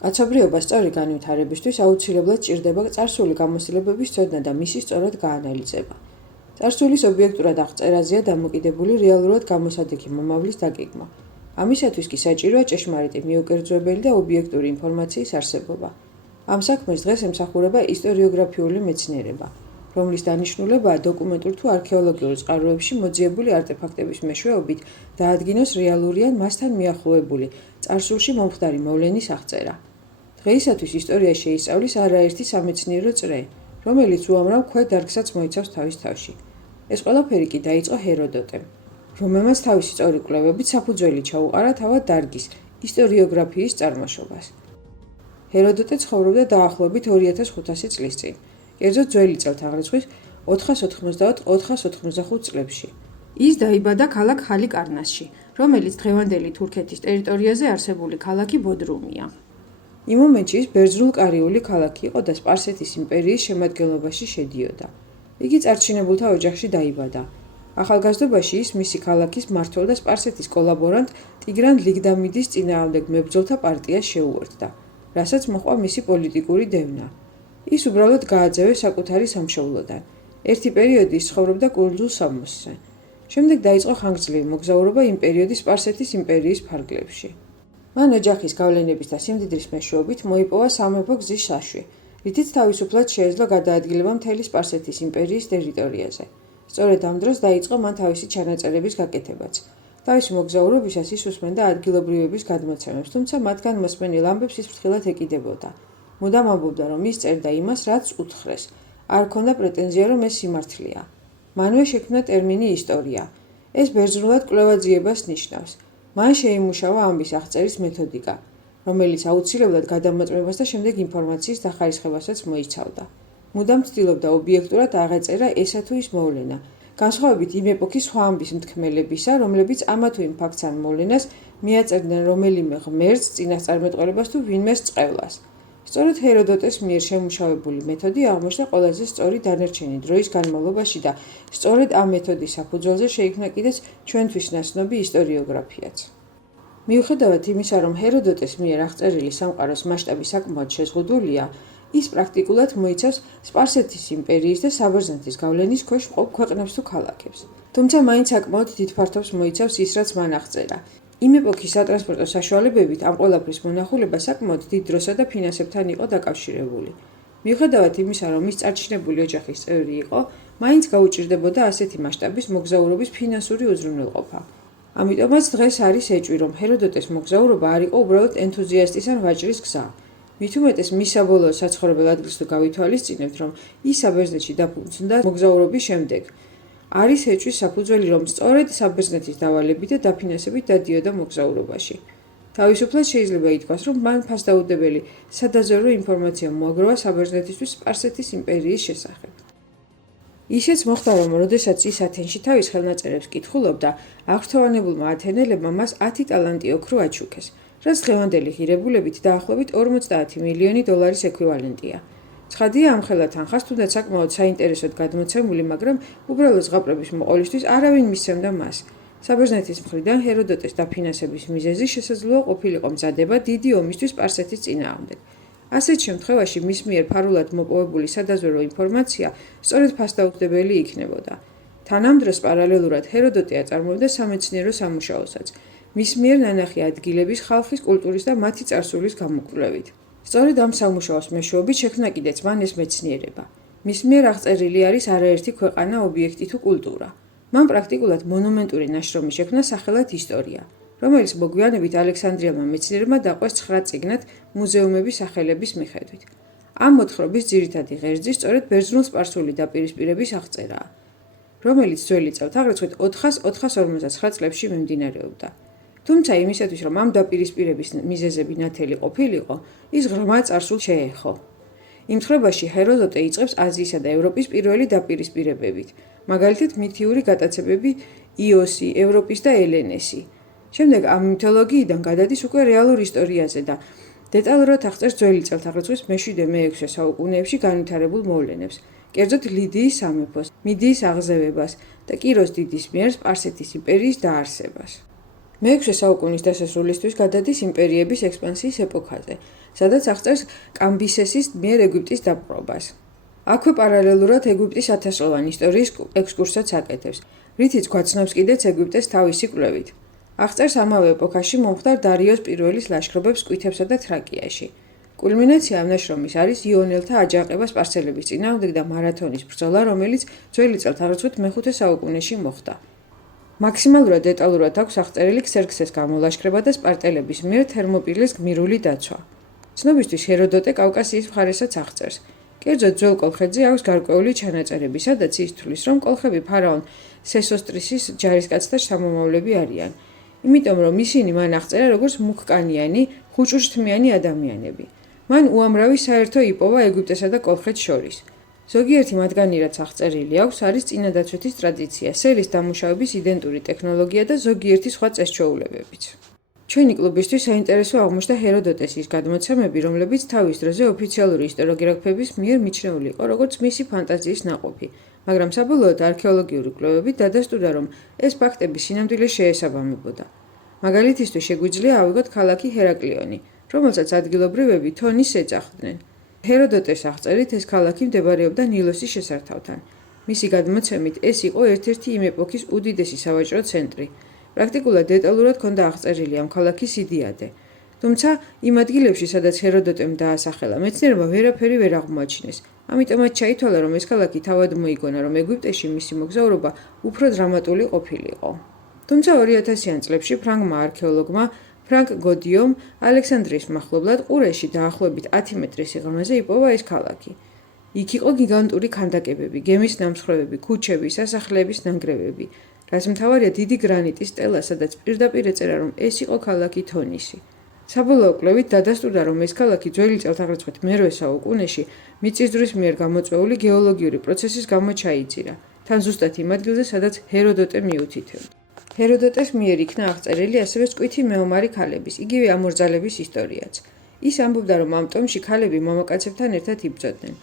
კაცობრიობა სწორი განვითარებისთვის აუცილებლად ჭირდება წარსული გამოცდილებების ცოდნა და მისი სწორად გაანალიზება. წარსულის ობიექტურად აღწერაზეა დამოკიდებული რეალურად გამოსადეგი მომავლის დაგეგმა. ამისათვის კი საჭიროა ჭეშმარიტი, მიუკერძოებელი და ობიექტური ინფორმაციის არსებობა. ამ საქმეს დღეს ემსახურება ისტორიოგრაფიული მეცნიერება, რომლის დანიშნულებაა დოკუმენტურ თუ არქეოლოგიურ წყაროებში მოძიებული არტეფაქტების მეშვეობით დაადგინოს რეალური ან მასთან მიახლოებული წარსულში მომხდარი მოვლენის აღწერა. დღეისათვის ისტორია შეისწავლის არაერთი სამეცნიერო წრე, რომელიც უამრავ ქვედარგსაც მოიცავს თავის თავში. ეს ყველაფერი კი დაიწყო ჰეროდოტემ, რომელმაც თავისი სწორი კვლევებით საფუძველი ჩაუყარა თავად დარგის ისტორიოგრაფიის წარმოშობას. ჰეროდოტე ცხოვრობდა დაახლოებით 2500 წლის წინ, კერძოდ ძველი წელთაღრიცხვის 490-495 წლებში. ის დაიბადა ქალაქ ჰალიკარნასში, რომელიც დღევანდელი თურქეთის ტერიტორიაზე არსებული ქალაქი ბოდრუმია. იმ მომენტში ის ბერძნულ-კარიული ქალაქი იყო და სპარსეთის იმპერიის შემადგენლობაში შედიოდა. იგი წარჩინებულთა ოჯახში დაიბადა. ახალგაზრდობაში ის მისი ქალაქის მმართველ და სპარსეთის კოლაბორანტ ტიგრან ლიგდამიდის წინააღმდეგ მებრძოლთა პარტიას შეუერთდა, რასაც მოჰყვა მისი პოლიტიკური დევნა. ის უბრალოდ გააძევეს საკუთარი სამშობლოდან. ერთი პერიოდი ის ცხოვრობდა კუნძულ სამოსზე. შემდეგ დაიწყო ხანგრძლივი მოგზაურობა იმ პერიოდის სპარსეთის იმპერიის ფარგლებში. მან ოჯახის გავლენების და სიმდიდრის მეშვეობით მოიპოვა სამეფო გზის საშვი, რითიც თავისუფლად შეეძლო გადაადგილება მთელი სპარსეთის იმპერიის ტერიტორიაზე. სწორედ ამ დროს დაიწყო მან თავისი ჩანაწერების გაკეთებაც. თავისი მოგზაურობისას ის უსმენდა ადგილობრივების გადმოცემებს, თუმცა მათგან მოსმენილ ამბებს ის ფრთხილად ეკიდებოდა. მუდამ ამბობდა, რომ ის წერდა იმას, რაც უთხრეს. არ ჰქონდა პრეტენზია, რომ ეს სიმართლეა. მანვე შექმნა ტერმინი ისტორია. ეს ბერძნულად კვლევაძიებას ნიშნავს. მან შეიმუშავა ამბის აღწერის მეთოდიკა, რომელიც აუცილებლად გადამოწმებას და შემდეგ ინფორმაციის დახარისხებასაც მოიცავდა. მუდამ ცდილობდა ობიექტურად აღეწერა ესა თუ ის მოვლენა, განსხვავებით იმ ეპოქის სხვა ამბის მთქმელებისა, რომლებიც ამა თუ იმ ფაქტს ან მოვლენას მიაწერდნენ რომელიმე ღმერთს, წინასწარმეტყველებას თუ ვინმეს წყევლას. სწორედ ჰეროდოტეს მიერ შემუშავებული მეთოდი აღმოჩნდა ყველაზე სწორი დანარჩენი დროის განმავლობაში და სწორედ ამ მეთოდის საფუძველზე შეიქმნა კიდეც ჩვენთვის ნაცნობი ისტორიოგრაფიაც. მიუხედავად იმისა, რომ ჰეროდოტეს მიერ აღწერილი სამყაროს მასშტაბი საკმაოდ შეზღუდულია, ის პრაქტიკულად მოიცავს სპარსეთის იმპერიის და საბერძნეთის გავლენის ქვეშ მყოფ ქვეყნებს თუ ქალაქებს. თუმცა მაინც საკმაოდ დიდ ფართობს მოიცავს ის, რაც მან აღწერა. იმ ეპოქის სატრანსპორტო საშუალებებით ამ ყველაფრის მონახულება საკმაოდ დიდ დროსა და ფინანსებთან იყო დაკავშირებული. მიუხედავად იმისა, რომ ის წარჩინებული ოჯახის წევრი იყო, მაინც გაუჭირდებოდა ასეთი მასშტაბის მოგზაურობის ფინანსური უზრუნველყოფა. ამიტომაც დღეს არის ეჭვი, რომ ჰეროდოტეს მოგზაურობა არ იყო უბრალოდ ენთუზიასტის ან ვაჭრის გზა. მით უმეტეს მის საბოლოო საცხოვრებელ ადგილს თუ გავითვალისწინებთ, რომ ის საბერძნეთში დაფუძნდა მოგზაურობის შემდეგ. არის ეჭვის საფუძველი, რომ სწორედ საბერძნეთის დავალებით და დაფინანსებით დადიოდა მოგზაურობაში. თავისუფლად შეიძლება ითქვას, რომ მან ფასდაუდებელი სადაზვერვო ინფორმაცია მოაგროვა საბერძნეთისთვის სპარსეთის იმპერიის შესახებ. ისეც მოხდა, რომ როდესაც ის ათენში თავის ხელნაწერებს კითხულობდა, აღფრთოვანებულმა ათენელებმა მას 10 ტალანტი ოქრო აჩუქეს, რაც დღევანდელი ღირებულებით დაახლოებით 50 მილიონი დოლარის ექვივალენტია. ცხადია, ამხელა თანხას თუნდაც საკმაოდ საინტერესოდ გადმოცემული, მაგრამ უბრალოდ ზღაპრების მოყოლისთვის არავინ მისცემდა მას. საბერძნეთის მხრიდან ჰეროდოტეს დაფინანსების მიზეზი შესაძლოა ყოფილიყო მზადება დიდი ომისთვის სპარსეთის წინააღმდეგ. ასეთ შემთხვევაში მის მიერ ფარულად მოპოვებული სადაზვერვო ინფორმაცია სწორედ ფასდაუხდებელი იქნებოდა. თანამდროს პარალელურად ჰეროდოტე აწარმოებდა სამეცნიერო სამუშაოსაც, მის მიერ ნანახი ადგილების, ხალხის კულტურის და მათი წარსულის გამოკვლევით. სწორედ ამ სამუშაოს მეშვეობით შექმნა კიდეც მან ეს მეცნიერება. მის მიერ აღწერილი არის არაერთი ქვეყანა, ობიექტი თუ კულტურა. მან პრაქტიკულად მონუმენტური ნაშრომი შექმნა სახელად ისტორია, რომელიც მოგვიანებით ალექსანდრიელმა მეცნიერებმა დაყვეს 9 წიგნად მუზეუმების სახელების მიხედვით. ამ მოთხრობის ძირითადი ღერძი სწორედ ბერძნულ-სპარსული დაპირისპირების აღწერაა, რომელიც ძველი წელთაღრიცხვით 449 წლებში მიმდინარეობდა. თუმცა იმისათვის, რომ ამ დაპირისპირების მიზეზები ნათელი ყოფილიყო, ის ღრმა წარსულს შეეხო. იმ თხრობაში ჰეროდოტე იწყებს აზიისა და ევროპის პირველი დაპირისპირებებით, მაგალითად მითიური გატაცებები იოსი, ევროპის და ელენესი. შემდეგ ამ მითოლოგიიდან გადადის უკვე რეალურ ისტორიაზე და დეტალურად აღწერს ძველი წელთაღრიცხვის მე-7-მე-6 საუკუნეებში განვითარებულ მოვლენებს, კერძოდ ლიდიის სამეფოს, მიდიის აღზევებას და კიროს დიდის მიერ სპარსეთის იმპერიის დაარსებას. მე-6 საუკუნის დასასრულისთვის გადადის იმპერიების ექსპანსიის ეპოქაზე. სადაც აღწერს კამბისესის მიერ ეგვიპტის დაპყრობას. აქვე პარალელურად ეგვიპტის ათასწლოვანი ისტორიის ექსკურსსაც აკეთებს, რითიც გვაცნობს კიდეც ეგვიპტეს თავისი კვლევით. აღწერს ამავე ეპოქაში მომხდარ დარიოს პირველის ლაშქრობებს სკვითებსა და თრაკიაში. კულმინაცია ამ ნაშრომის არის იონელთა აჯანყება სპარსელების წინააღმდეგ და მარათონის ბრძოლა, რომელიც ძველი წელთაღრიცხვით მეხუთე საუკუნეში მოხდა. მაქსიმალურად დეტალურად აქვს აღწერილი ქსერქსეს გამოლაშქრება და სპარტელების მიერ თერმოპილის გმირული დაცვა. ცნობისთვის ჰეროდოტე კავკასიის მხარესაც აღწერს. კერძოდ ძველ კოლხეთზე აქვს გარკვეული ჩანაწერები, სადაც ის თვლის, რომ კოლხები ფარაონ სესოსტრისის ჯარისკაცთა შთამომავლები არიან. იმიტომ რომ ისინი მან აღწერა როგორც მუქკანიანი, ხუჭურშთმიანი ადამიანები. მან უამრავი საერთო იპოვა ეგვიპტესა და კოლხეთს შორის. ზოგიერთი მათგანი რაც აღწერილი აქვს, არის წინადაცვეთის ტრადიცია, სელის დამუშავების იდენტური ტექნოლოგია და ზოგიერთი სხვა წესჩვეულებებიც. ჩვენი კლუბისთვის საინტერესო აღმოჩნდა ჰეროდოტეს ის გადმოცემები, რომლებიც თავის დროზე ოფიციალური ისტორიოგრაფების მიერ მიჩნეული იყო როგორც მისი ფანტაზიის ნაყოფი, მაგრამ საბოლოოდ არქეოლოგიური კვლევებით დადასტურდა, რომ ეს ფაქტები სინამდვილეს შეესაბამებოდა. მაგალითისთვის შეგვიძლია ავიღოთ ქალაქი ჰერაკლიონი, რომელსაც ადგილობრივები თონის ეძახდნენ. ჰეროდოტეს აღწერით ეს ქალაქი მდებარეობდა ნილოსის შესართავთან. მისი გადმოცემით ეს იყო ერთ-ერთი იმ ეპოქის უდიდესი სავაჭრო ცენტრი. პრაქტიკულად დეტალურად ჰქონდა აღწერილი ამ ქალაქის იდიადე. თუმცა იმ ადგილებში, სადაც ჰეროდოტემ დაასახელა, მეცნიერებმა ვერაფერი ვერ აღმოაჩინეს. ამიტომაც ჩაითვალა, რომ ეს ქალაქი თავად მოიგონა, რომ ეგვიპტეში მისი მოგზაურობა უფრო დრამატული ყოფილიყო. თუმცა 2000-იან წლებში ფრანგმა არქეოლოგმა ფრანკ გოდიომ ალექსანდრიის მახლობლად ყურეში დაახლოებით 10 მეტრის სიღრმეზე იპოვა ეს ქალაქი. იქ იყო გიგანტური ქანდაკებები, გემის ნამსხვრევები, ქუჩები, სასახლეების ნანგრევები, რაც მთავარია დიდი გრანიტის სტელა, სადაც პირდაპირ ეწერა, რომ ეს იყო ქალაქი თონისი. საბოლოო კვლევით დადასტურდა, რომ ეს ქალაქი ძველი წელთაღრიცხვით მე-8 საუკუნეში მიწისძვრის მიერ გამოწვეული გეოლოგიური პროცესის გამო ჩაიძირა, თან ზუსტად იმ ადგილზე, სადაც ჰეროდოტე მიუთითებდა. ჰეროდოტეს მიერ იქნა აღწერილი ასევე სკვითი მეომარი ქალების, იგივე ამორძალების ისტორიაც. ის ამბობდა, რომ ამ ტომში ქალები მამაკაცებთან ერთად იბრძოდნენ.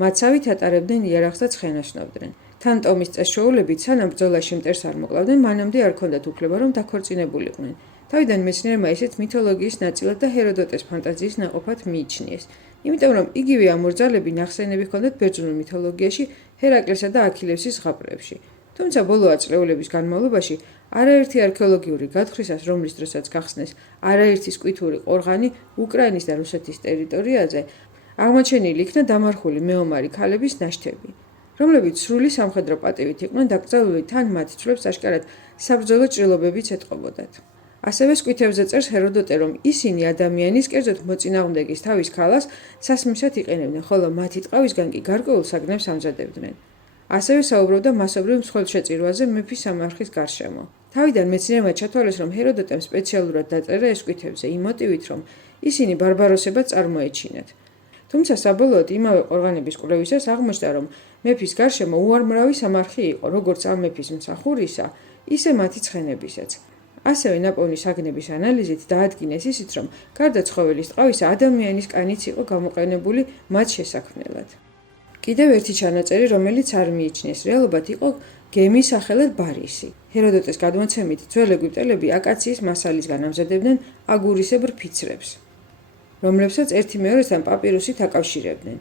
მათ სავით ატარებდნენ იარაღს და ცხენოსნობდნენ. თან ტომის წესჩვეულებით, სანამ ბრძოლაში მტერს არ მოკლავდნენ, მანამდე არ ჰქონდათ უფლება, რომ დაქორწინებულიყვნენ. თავიდან მეცნიერებმა ისეთ მითოლოგიის ნაწილად და ჰეროდოტეს ფანტაზიის ნაყოფად მიიჩნიეს. იმიტომ რომ იგივე ამორძალები ნახსენები ჰქონდათ ბერძნულ მითოლოგიაში ჰერაკლესა და აქილევსის ზღაპრებში. თუმცა ბოლო აწლეულების განმავლობაში არაერთი არქეოლოგიური გათხრისას, რომლის დროსაც გახსნეს არაერთი სკვითური ყორღანი უკრაინის და რუსეთის ტერიტორიაზე, აღმოჩენილი იქნა დამარხული მეომარი ქალების ნაშთები, რომლებიც სრული სამხედრო პატივით იყვნენ დაკრძალული, თან მათ ცვლებს აშკარად საბრძოლო ჭრილობებიც ეტყობოდათ. ასევე სკვითებზე წერს ჰეროდოტე, რომ ისინი ადამიანის, კერძოდ მოწინააღმდეგის თავის ქალას სასმისად იყენებდნენ, ხოლო მათი ტყავისგან კი გარკვეულ საგნებს ამზადებდნენ. ასევე საუბრობდა მასობრივ მსხვილშეწირვაზე მეფის სამარხის გარშემო. თავიდან მეცნიერებმა ჩათვალეს, რომ ჰეროდოტემ სპეციალურად დაწერა ეს სკვითებზე იმ მოტივით, რომ ისინი ბარბაროსებად წარმოეჩინათ. თუმცა საბოლოოდ იმავე ყორღანების კვლევისას აღმოჩნდა, რომ მეფის გარშემო უარმრავი სამარხი იყო, როგორც ამ მეფის მსახურისა, ისე მათი ცხენებისაც. ასევე ნაპოვნი საგნების ანალიზით დაადგინეს ისიც, რომ გარდა ცხოველის ტყავისა, ადამიანის კანიც იყო გამოყენებული მათ შესაქმნელად. კიდევ ერთი ჩანაწერი, რომელიც არ მიიჩნიეს რეალობად, იყო გემის სახელად ბარისი. ჰეროდოტეს გადმოცემით, ძველ ეგვიპტელები აკაციის მასალისგან ამზადებდნენ აგურისებრ ფიცრებს, რომლებსაც ერთი მეორესთან პაპირუსით აკავშირებდნენ.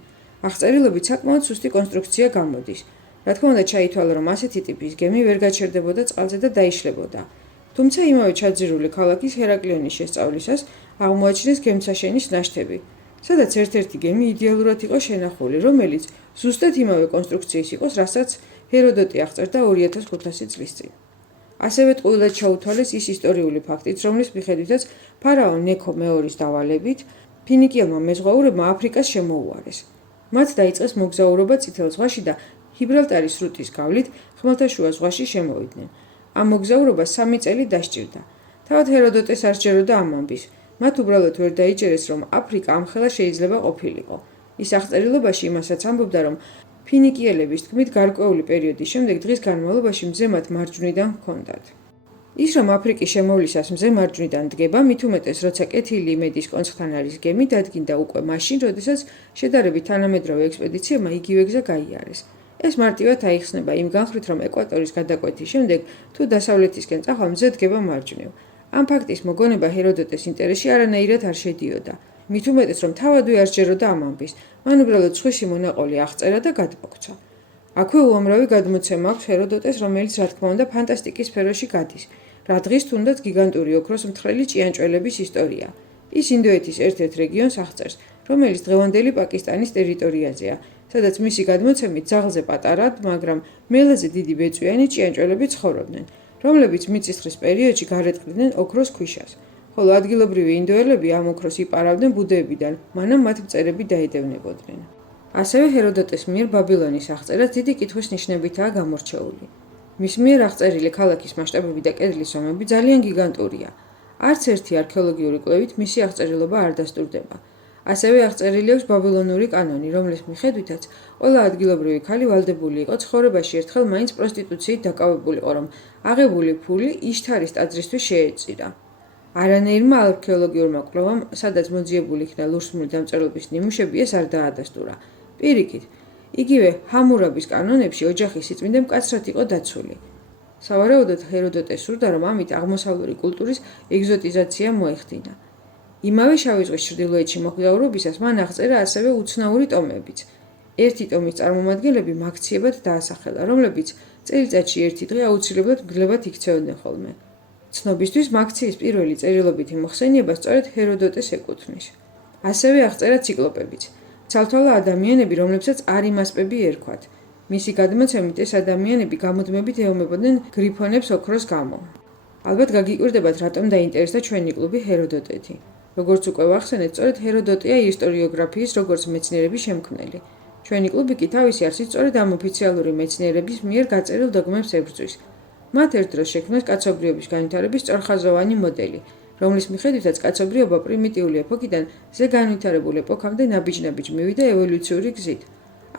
აღწერილობით საკმაოდ სუსტი კონსტრუქცია გამოდის. რა თქმა უნდა, ჩაითვალა, რომ ასეთი ტიპის გემი ვერ გაჩერდებოდა წყალზე და დაიშლებოდა. თუმცა იმავე ჩაძირული ქალაქის ჰერაკლიონის შესწავლისას აღმოაჩინეს გემსაშენის ნაშთები, სადაც ერთ-ერთი გემი იდეალურად იყო შენახული, რომელიც ზუსტად იმავე კონსტრუქციის იყოს, რასაც ჰეროდოტე აღწერდა 2500 წლის წინ. ასევე ტყუილად ჩაუთვალეს ის ისტორიული ფაქტიც, რომლის მიხედვითაც ფარაონ ნექო მეორის დავალებით ფინიკიელმა მეზღვაურებმა აფრიკას შემოუარეს. მათ დაიწყეს მოგზაურობა წითელ ზღვაში და ჰიბრალტარის სრუტის გავლით ხმელთაშუა ზღვაში შემოვიდნენ. ამ მოგზაურობას 3 წელი დასჭირდა. თავად ჰეროდოტეს არ სჯეროდა ამ ამბის. მათ უბრალოდ ვერ დაიჯერეს, რომ აფრიკა ამხელა შეიძლება ყოფილიყო. ის აღწერილობაში იმასაც ამბობდა, რომ ფინიკიელების თქმით გარკვეული პერიოდის შემდეგ დღის განმავლობაში მზე მათ მარჯვნიდან ჰქონდათ. ის რომ აფრიკის შემოვლისას მზე მარჯვნიდან დგება, მით უმეტეს, როცა კეთილი იმედის კონცხთან არის გემი, დადგინდა უკვე მაშინ, როდესაც შედარებით თანამედროვე ექსპედიციებმა იგივე გზა გაიარეს. ეს მარტივად აიხსნება იმ განხრით, რომ ეკვატორის გადაკვეთის შემდეგ თუ დასავლეთისკენ წახვალ მზე დგება მარჯვნივ. ამ ფაქტის მოგონება ჰეროდოტეს ინტერესში არანაირად არ შედიოდა. მით უმეტეს, რომ თავადვე არ სჯეროდა ამ ამბის, მან უბრალოდ სხვისი მონაყოლი აღწერა და გადმოგცა. აქვე უამრავი გადმოცემა აქვს ჰეროდოტეს, რომელიც რა თქმა უნდა ფანტასტიკის სფეროში გადის, რა დღის თუნდაც გიგანტური ოქროს მთხრელი ჭიანჭველების ისტორია. ის ინდოეთის ერთ-ერთ რეგიონს აღწერს, რომელიც დღევანდელი პაკისტანის ტერიტორიაზეა, სადაც მისი გადმოცემით ძაღლზე პატარა, მაგრამ მელაზე დიდი ბეწვიანი ჭიანჭველები ცხოვრობდნენ, რომლებიც მიწისძვრის პერიოდში გარეთყდნენ ოქროს ქვიშას. ხოლო ადგილობრივი ინდოელები ამ ოქროს იპარავდნენ ბუდეებიდან, მანამ მათ მწერები დაედევნებოდნენ. ასევე ჰეროდოტეს მიერ ბაბილონის აღწერაც დიდი კითხვის ნიშნებითაა გამორჩეული. მის მიერ აღწერილი ქალაქის მასშტაბები და კედლის ომები ძალიან გიგანტურია. არც ერთი არქეოლოგიური კვლევით მისი აღწერილობა არ დასტურდება. ასევე აღწერილი აქვს ბაბილონური კანონი, რომლის მიხედვითაც ყველა ადგილობრივი ქალი ვალდებული იყო ცხოვრებაში ერთხელ მაინც პროსტიტუციით დაკავებულიყო, რომ აღებული ფული იშთარის ტაძრისთვის შეეწირა. არანაირმა არქეოლოგიურმა კვლევამ, სადაც მოძიებული იქნა ლურსმული დამწერლობის ნიმუშები, ეს არ დაადასტურა. პირიქით, იგივე ჰამურაბის კანონებში ოჯახის სიწმინდე მკაცრად იყო დაცული. სავარაუდოდ ჰეროდოტეს სურდა, რომ ამით აღმოსავლური კულტურის ეგზოტიზაცია მოეხდინა. იმავე შავი ზღვის ჩრდილოეთში მოგზაურობისას მან აღწერა ასევე უცნაური ტომებიც. ერთი ტომის წარმომადგენლები მაქციებად დაასახელა, რომლებიც წელიწადში ერთი დღე აუცილებლად მგლებად იქცეოდნენ ხოლმე. ცნობისთვის მაქციის პირველი წერილობითი მოხსენება სწორედ ჰეროდოტეს ეკუთვნის. ასევე აღწერა ციკლოპებიც, ცალთვალა ადამიანები, რომლებსაც არიმასპები ერქვათ. მისი გადმოცემით ეს ადამიანები გამუდმებით ეომებოდნენ გრიფონებს ოქროს გამო. ალბათ გაგიკვირდებათ, რატომ დაინტერესდა ჩვენი კლუბი ჰეროდოტეთი. როგორც უკვე ვახსენეთ, სწორედ ჰეროდოტეა ისტორიოგრაფიის როგორც მეცნიერების შემქმნელი. ჩვენი კლუბი კი თავისი არსით სწორედ ამ ოფიციალური მეცნიერების მიერ გაწერილ დოგმებს ებრძვის. მათ ერთ დროს შექმნეს კაცობრიობის განვითარების სწორხაზოვანი მოდელი, რომლის მიხედვითაც კაცობრიობა პრიმიტიული ეპოქიდან ზეგანვითარებულ ეპოქამდე ნაბიჯ-ნაბიჯ მივიდა ევოლუციური გზით.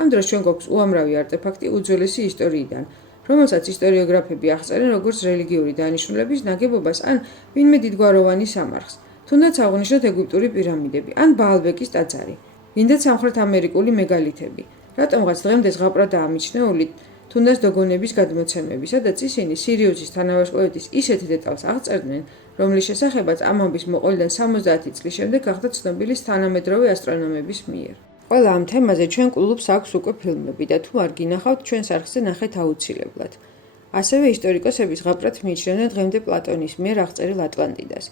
ამ დროს ჩვენ გვაქვს უამრავი არტეფაქტი უძველესი ისტორიიდან, რომელსაც ისტორიოგრაფები აღწერენ როგორც რელიგიური დანიშნულების ნაგებობას ან ვინმე დიდგვაროვანი სამარხს, თუნდაც აღვნიშნოთ ეგვიპტური პირამიდები ან ბაალბეკის ტაძარი, ვინდა სამხრეთ ამერიკული მეგალითები. რატომღაც დღემდე ზღაპრადაა მიჩნეული თუნდაც დოგონების გადმოცემები, სადაც ისინი სირიუსის თანავარსკვლავედის ისეთ დეტალს აღწერდნენ, რომლის შესახებაც ამ ამბის მოყოლიდან 70 წლის შემდეგ გახდა ცნობილი თანამედროვე ასტრონომების მიერ. ყველა ამ თემაზე ჩვენ კლუბს აქვს უკვე ფილმები და თუ არ გინახავთ, ჩვენს არხზე ნახეთ აუცილებლად. ასევე ისტორიკოსები ზღაპრად მიიჩნევენ დღემდე პლატონის მიერ აღწერილ ატლანტიდას.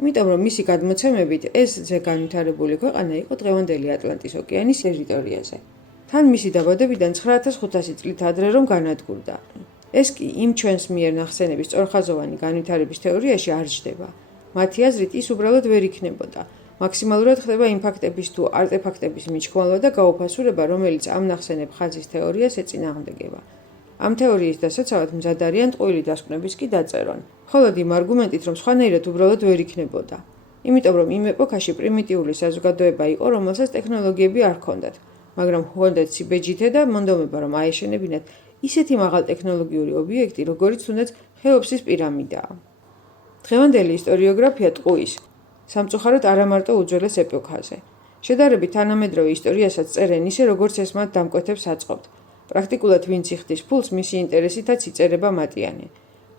იმიტომ რომ მისი გადმოცემებით ეს ზეგანვითარებული ქვეყანა იყო დღევანდელი ატლანტის ოკეანის ტერიტორიაზე. თან მისი დაბადებიდან 9500 წლით ადრე რომ განადგურდა. ეს კი იმ ჩვენს მიერ ნახსენების სწორხაზოვანი განვითარების თეორიაში არ ჯდება. მათი აზრით ის უბრალოდ ვერ იქნებოდა. მაქსიმალურად ხდება იმ ფაქტების თუ არტეფაქტების მიჩქმალვა და გაუფასურება, რომელიც ამ ნახსენებ ხაზის თეორიას ეწინააღმდეგება. ამ თეორიის დასაცავად მზად არიან ტყუილი დასკვნების კი დაწერონ, მხოლოდ იმ არგუმენტით, რომ სხვანაირად უბრალოდ ვერ იქნებოდა. იმიტომ რომ იმ ეპოქაში პრიმიტიული საზოგადოება იყო, რომელსაც ტექნოლოგიები არ ჰქონდათ, მაგრამ ჰქონდათ სიბეჯითე და მონდომება, რომ აეშენებინათ ისეთი მაღალტექნოლოგიური ობიექტი, როგორიც თუნდაც ხეოფსის პირამიდაა. დღევანდელი ისტორიოგრაფია ტყუის სამწუხაროდ არა მარტო უძველეს ეპოქაზე. შედარებით თანამედროვე ისტორიასაც წერენ ისე, როგორც ეს მათ დამკვეთებს აწყობთ. პრაქტიკულად ვინც იხდის ფულს, მისი ინტერესითაც იწერება მატიანე.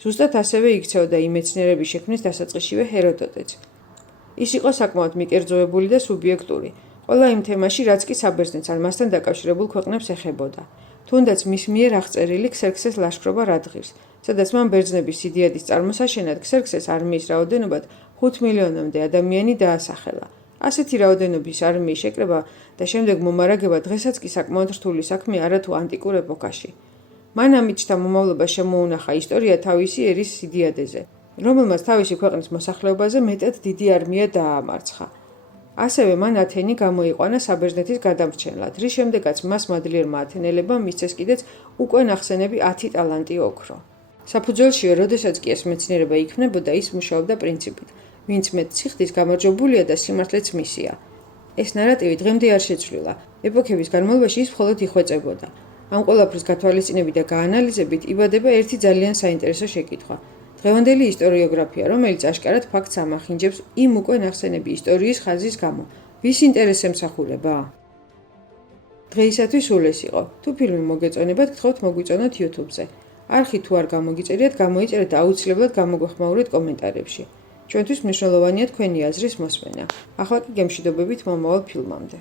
ზუსტად ასევე იქცეოდა იმ მეცნიერების შექმნის დასაწყისშივე ჰეროდოტეც. ის იყო საკმაოდ მიკერძოებული და სუბიექტური, ყველა იმ თემაში, რაც კი საბერძნეთს ან მასთან დაკავშირებულ ქვეყნებს ეხებოდა. თუნდაც მის მიერ აღწერილი ქსერქსეს ლაშქრობა რადღირს, სადაც მან ბერძნების სიდიადის წარმოსაშენად ქსერქსეს არმიის რაოდენობად 5 მილიონამდე ადამიანი დაასახელა. ასეთი რაოდენობის არმიის შეკრება და შემდეგ მომარაგება დღესაც კი საკმაოდ რთული საქმე არათუ ანტიკურ ეპოქაში. მან ამით შთამომავლობა შემოუნახა ისტორია თავისი ერის სიდიადეზე, რომელმაც თავისი ქვეყნის მოსახლეობაზე მეტად დიდი არმია დაამარცხა. ასევე მან ათენი გამოიყვანა საბერძნეთის გადამრჩენლად, რის შემდეგაც მას მადლიერმა ათენელებმა მისცეს კიდეც უკვე ნახსენები 10 ტალანტი ოქრო. საფუძველშივე, როდესაც კი ეს მეცნიერება იქმნებოდა, ის მუშაობდა პრინციპით, ვინც მეტ სიხდის გამარჯვებულია და სიმართლეც მისია. ეს ნარატივი დღემდე არ შეცვლილა. ეპოქების განმავლობაში ის მხოლოდ იხვეწებოდა. ამ ყველაფრის გათვალისწინებით და გაანალიზებით იბადება ერთი ძალიან საინტერესო შეკითხვა. დღევანდელი ისტორიოგრაფია, რომელიც აშკარად ფაქტს ამახინჯებს იმ უკვე ნახსენები ისტორიის ხაზის გამო, ვის ინტერესს ემსახურება? დღეისათვის სულ ეს იყო. თუ ფილმი მოგეწონებათ, გთხოვთ მოგვიწონოთ YouTube-ზე. არხი თუ არ გამოგიწერიათ, გამოიწერეთ და აუცილებლად გამოგვეხმაურეთ კომენტარებში. ჩვენთვის მნიშვნელოვანია თქვენი აზრის მოსმენა. ახლა კი გემშვიდობებით მომავალ ფილმამდე.